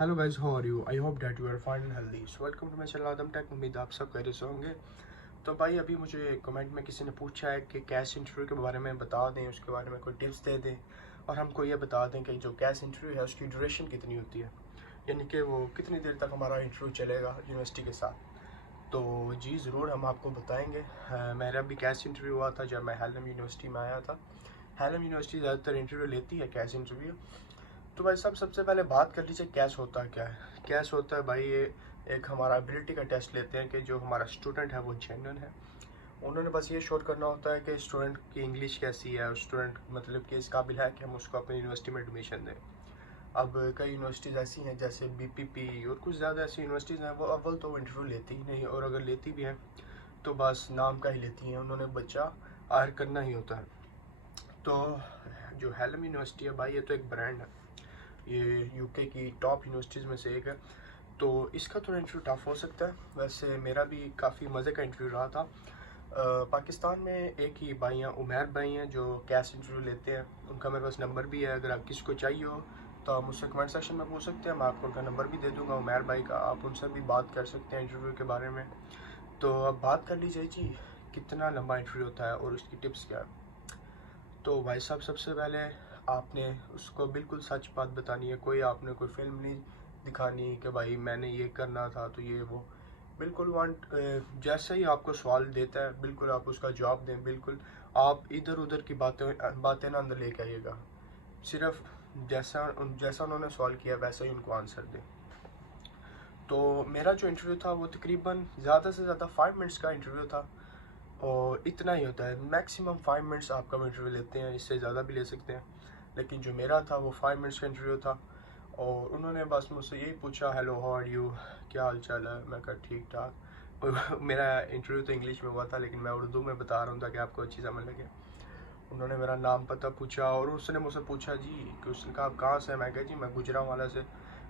Hello guys, how are you? I hope that you are fine and healthy. So welcome to my channel Adam Tech. उम्मीद आप सब खैरियत से होंगे। तो भाई, अभी मुझे कमेंट में किसी ने पूछा है कि कैश इंटरव्यू के बारे में बता दें, उसके बारे में कोई टिप्स दे दें और हमको ये बता दें कि जो कैश इंटरव्यू है उसकी ड्यूरेशन कितनी होती है, यानी कि वो कितनी देर तक हमारा इंटरव्यू चलेगा यूनिवर्सिटी के साथ। तो जी ज़रूर हम आपको बताएंगे। मेरा भी कैश इंटरव्यू हुआ था जब मैं हेलम यूनिवर्सिटी में आया था। हेलम यूनिवर्सिटी ज़्यादातर इंटरव्यू लेती है, कैश इंटरव्यू। तो भाई साहब, सबसे पहले बात कर लीजिए कैश होता क्या है। कैश होता है भाई, ये एक हमारा एबिलिटी का टेस्ट लेते हैं कि जो हमारा स्टूडेंट है वो जेन्युइन है। उन्होंने बस ये शोर करना होता है कि स्टूडेंट की इंग्लिश कैसी है, स्टूडेंट मतलब कि इस काबिल है कि हम उसको अपनी यूनिवर्सिटी में एडमिशन दें। अब कई यूनिवर्सिटीज़ ऐसी हैं जैसे बीपीपी और कुछ ज़्यादा ऐसी यूनिवर्सिटीज़ हैं, वो अव्वल तो इंटरव्यू लेती ही नहीं, और अगर लेती भी हैं तो बस नाम का ही लेती हैं। उन्होंने बच्चा हायर करना ही होता है। तो जो हेलम यूनिवर्सिटी है भाई, ये तो एक ब्रांड है, ये यूके की टॉप यूनिवर्सिटीज़ में से एक है। तो इसका थोड़ा इंटरव्यू टफ हो सकता है। वैसे मेरा भी काफ़ी मज़े का इंटरव्यू रहा था। पाकिस्तान में एक ही भाई हैं, उमैर भाई हैं, जो कैश इंटरव्यू लेते हैं। उनका मेरे पास नंबर भी है, अगर आप किसी को चाहिए हो तो आप मुझसे कमेंट सेक्शन में पूछ सकते हैं, मैं आपको उनका नंबर भी दे दूँगा उमैर भाई का। आप उनसे भी बात कर सकते हैं इंटरव्यू के बारे में। तो अब बात कर लीजिए जी, कितना लंबा इंटरव्यू होता है और उसकी टिप्स क्या है। तो भाई साहब, सबसे पहले आपने उसको बिल्कुल सच बात बतानी है। आपने कोई फिल्म नहीं दिखानी कि भाई मैंने ये करना था तो ये वो। बिल्कुल जैसे ही आपको सवाल देता है बिल्कुल आप उसका जवाब दें। बिल्कुल आप इधर उधर की बातें बातें ना अंदर लेके आइएगा। सिर्फ जैसा जैसा उन्होंने सवाल किया वैसा ही उनको आंसर दें। तो मेरा जो इंटरव्यू था वो तकरीबन ज़्यादा से ज़्यादा 5 मिनट्स का इंटरव्यू था, और इतना ही होता है। मैक्सिमम 5 मिनट्स आपका इंटरव्यू लेते हैं, इससे ज़्यादा भी ले सकते हैं। लेकिन जो मेरा था वो 5 मिनट्स का इंटरव्यू था। और उन्होंने बस मुझसे यही पूछा, हेलो हाउ आर यू, क्या हाल चाल है। मैं कहा ठीक ठाक। और मेरा इंटरव्यू तो इंग्लिश में हुआ था, लेकिन मैं उर्दू में बता रहा हूँ ताकि आपको अच्छी समझ लगे। उन्होंने मेरा नाम पता पूछा और उसने मुझसे पूछा जी कि, उसने कहा आप कहाँ से हैं। मैं कहा जी मैं गुजरांवाला से।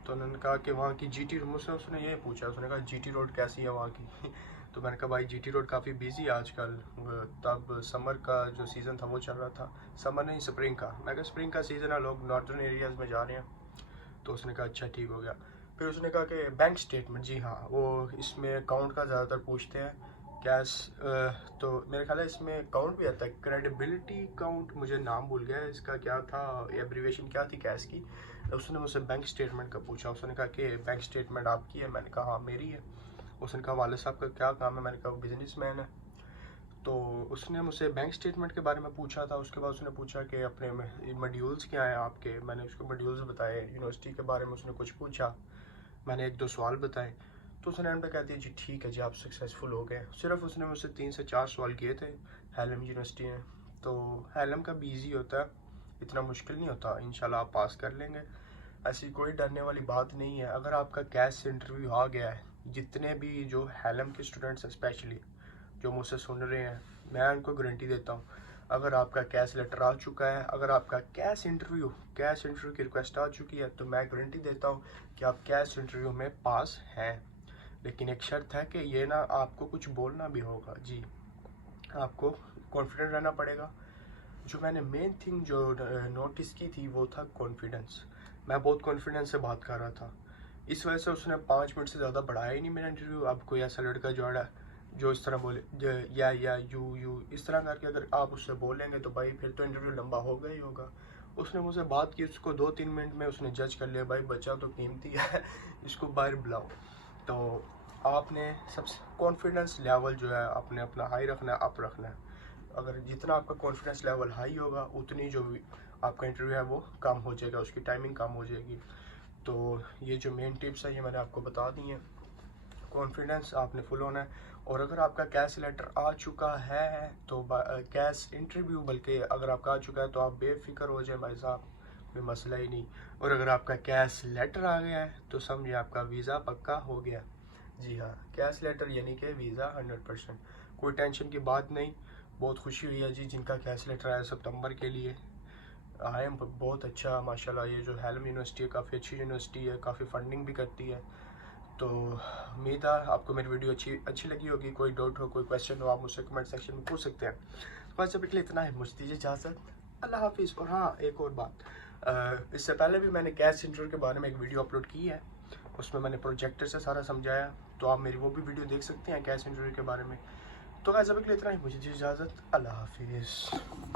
तो उन्होंने कहा कि वहाँ की जीटी, मुझसे उसने ये पूछा, उसने कहा जीटी रोड कैसी है वहाँ की। तो मैंने कहा भाई जीटी रोड काफ़ी बिजी है आजकल। तब समर का जो सीज़न था वो चल रहा था। समर नहीं, स्प्रिंग का। मैं कहा स्प्रिंग का सीज़न है, लोग नॉर्दर्न एरियाज़ में जा रहे हैं। तो उसने कहा अच्छा ठीक हो गया। फिर उसने कहा कि बैंक स्टेटमेंट, जी हाँ, वो इसमें अकाउंट का ज़्यादातर पूछते हैं। कैश तो मेरे ख्याल है इसमें अकाउंट भी आता है, क्रेडिबिलिटी अकाउंट, मुझे नाम भूल गया है इसका क्या था, एब्रीवेशन क्या थी कैश की। तो उसने मुझसे बैंक स्टेटमेंट का पूछा। उसने कहा कि बैंक स्टेटमेंट आपकी है। मैंने कहा हाँ मेरी है। उसने कहा वाले साहब का क्या काम है। मैंने कहा बिजनेसमैन है। तो उसने मुझसे बैंक स्टेटमेंट के बारे में पूछा था। उसके बाद उसने पूछा कि अपने मॉड्यूल्स क्या हैं आपके। मैंने उसको मॉड्यूल्स बताए। यूनिवर्सिटी के बारे में उसने कुछ पूछा, मैंने एक दो सवाल बताए। तो उसने एंड पे कह दिया जी ठीक है जी, आप सक्सेसफुल हो गए। सिर्फ उसने मुझसे 3 से 4 सवाल किए थे हेलम यूनिवर्सिटी ने। तो हेलम का भी ईजी होता है, इतना मुश्किल नहीं होता। इंशाल्लाह आप पास कर लेंगे, ऐसी कोई डरने वाली बात नहीं है। अगर आपका कैश इंटरव्यू आ गया है, जितने भी जो हेलम के स्टूडेंट्स हैं स्पेशली जो मुझसे सुन रहे हैं, मैं उनको गारंटी देता हूँ, अगर आपका कैश लेटर आ चुका है, अगर आपका कैश इंटरव्यू की रिक्वेस्ट आ चुकी है, तो मैं गारंटी देता हूँ कि आप कैश इंटरव्यू में पास हैं। लेकिन एक शर्त है कि ये ना, आपको कुछ बोलना भी होगा जी, आपको कॉन्फिडेंट रहना पड़ेगा। जो मैंने मेन थिंग जो नोटिस की थी वो था कॉन्फिडेंस। मैं बहुत कॉन्फिडेंस से बात कर रहा था, इस वजह से उसने 5 मिनट से ज़्यादा बढ़ाया ही नहीं मेरा इंटरव्यू। अब कोई ऐसा लड़का जो है जो इस तरह बोले या यू इस तरह करके अगर आप उससे बोलेंगे तो भाई फिर तो इंटरव्यू लंबा होगा ही होगा। उसने मुझसे बात की, उसको 2-3 मिनट में उसने जज कर लिया, भाई बच्चा तो कीमती है, इसको बाहर बुलाओ। तो आपने सबसे कॉन्फिडेंस लेवल जो है आपने अपना हाई रखना है, अप रखना है। अगर जितना आपका कॉन्फिडेंस लेवल हाई होगा उतनी जो आपका इंटरव्यू है वो कम हो जाएगा, उसकी टाइमिंग कम हो जाएगी। तो ये जो मेन टिप्स है ये मैंने आपको बता दी हैं। कॉन्फिडेंस आपने फुल होना है। और अगर आपका कैश लेटर आ चुका है तो कैश इंटरव्यू, बल्कि अगर आपका आ चुका है तो आप बेफिक्र हो जाए भाई साहब, कोई मसला ही नहीं। और अगर आपका कैश लेटर आ गया है तो समझिए आपका वीज़ा पक्का हो गया। जी हाँ, कैश लेटर यानी कि वीज़ा 100%, कोई टेंशन की बात नहीं। बहुत खुशी हुई है जी जिनका कैश लेटर आया सितंबर के लिए। आई एम बहुत अच्छा माशाल्लाह। ये जो हेलम यूनिवर्सिटी है काफ़ी अच्छी यूनिवर्सिटी है, काफ़ी फंडिंग भी करती है। तो उम्मीद है आपको मेरी वीडियो अच्छी लगी होगी। कोई डाउट हो, कोई क्वेश्चन हो, आप मुझसे कमेंट सेक्शन में पूछ सकते हैं। तो बस अभी के लिए इतना है, मुझे दीजिए इजाज़त। अल्लाह हाफिज़। और हाँ, एक और बात, इससे पहले भी मैंने कैश इंटरव्यू के बारे में एक वीडियो अपलोड की है। उसमें मैंने प्रोजेक्टर से सारा समझाया, तो आप मेरी वो भी वीडियो देख सकते हैं कैश इंटरव्यू के बारे में। तो गाइस अभी के लिए इतना ही, मुझे दी इजाज़त, अल्लाह हाफिज़।